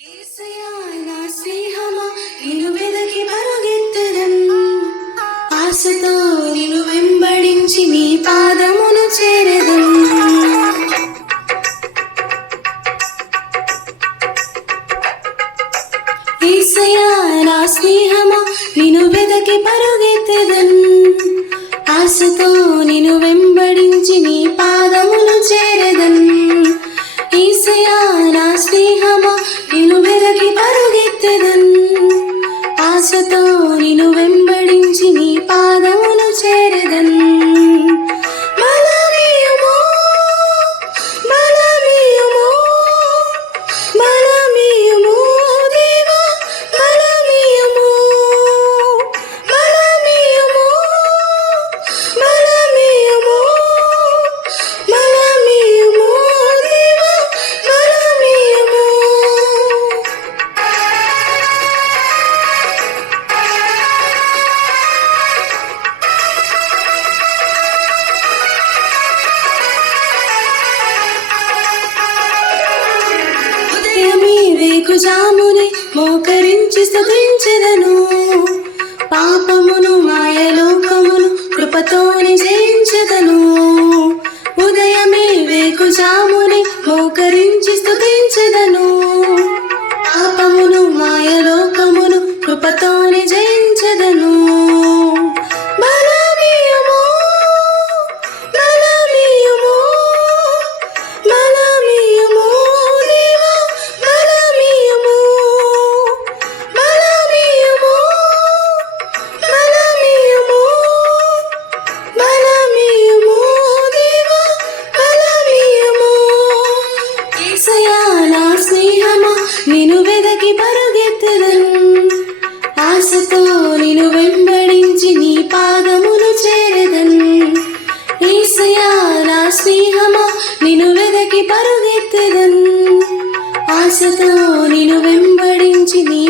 యేసయ్యా నా స్నేహమా నిన్ను వెదకి పరుగెత్తెదన్ ఆశతో నిన్ను వెంబడించి నీ పాదమును చేరెదన్ యేసయ్యా నా స్నేహమా నిన్ను వెదకి పరుగెత్తెదన్ ఆశతో నిన్ను వెంబడించి నీ పాదమును చేరెదన్ యేసయ్యా నా స్నేహమా నిన్ను వెదకి పరుగెత్తెదన్ ఆశతో నిన్ను వెంబడించి నీ పాదమును చేరెదన్ బలమీయుము బలమీయుము బలమీయుము దేవా బలమీయుము బలమీయుము బలమీయుము బలమీయుము దేవా బలమీయుము ఉదయమే వేకుజామునే మోకరించి స్తుతించెదను పాపమును మాయలోకమును కృపతోని జయించెదను ఉదయమే వేకుజామునే మోకరించి స్తుతించెదను పాపమును మాయలోకమును కృపతోని జయించెదను బలమీయుము బలమీయుము బలమీయుము దేవా బలమీయుము బలమీయుము బలమీయుము బలమీయుము దేవా బలమీయుము యేసయ్యా నా స్నేహమా నిన్ను వెదకి పరుగెత్తెదన్ ఆశతో నిన్ను వెంబడించి నీ పాదమును చేరెదన్ యేసయ్యా నా స్నేహమా నిన్ను వెదకి పరుగెత్తెదన్ ఆశతో నిన్ను వెంబడించి నీ